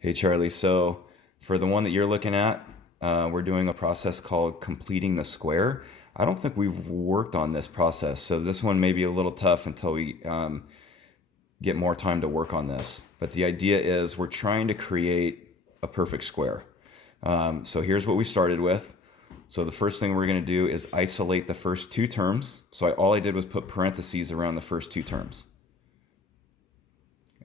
Hey Charlie, so for the one that you're looking at, we're doing a process called completing the square. I don't think we've worked on this process, so this one may be a little tough until we get more time to work on this. But the idea is we're trying to create a perfect square. So here's what we started with. So the first thing we're going to do is isolate the first two terms. So all I did was put parentheses around the first two terms.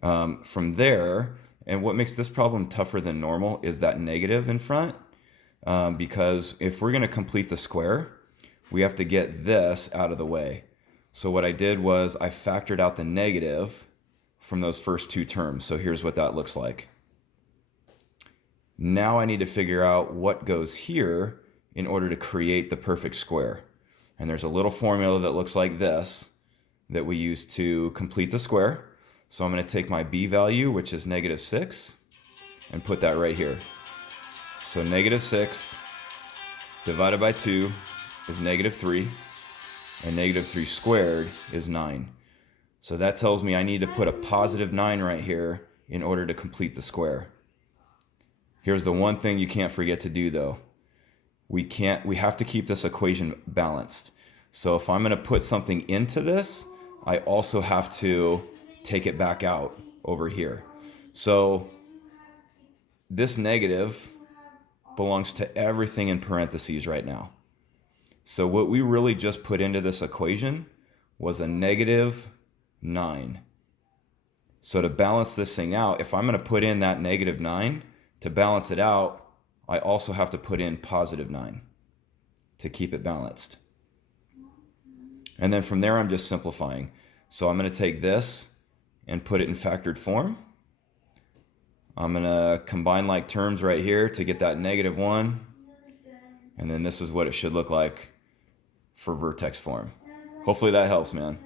From there, and what makes this problem tougher than normal is that negative in front, because if we're going to complete the square, we have to get this out of the way. So what I did was I factored out the negative from those first two terms. So here's what that looks like. Now I need to figure out what goes here in order to create the perfect square. And there's a little formula that looks like this that we use to complete the square. So I'm going to take my b value, which is -6, and put that right here. So -6 divided by 2 is -3, and -3 squared is 9. So that tells me I need to put a +9 right here in order to complete the square. Here's the one thing you can't forget to do though. We have to keep this equation balanced. So if I'm going to put something into this, I also have to take it back out over here. So this negative belongs to everything in parentheses right now. So what we really just put into this equation was a -9. So to balance this thing out, if I'm going to put in that -9, to balance it out, I also have to put in +9 to keep it balanced. And then from there, I'm just simplifying. So I'm going to take this and put it in factored form. I'm going to combine like terms right here to get that -1. And then this is what it should look like for vertex form. Hopefully that helps, man.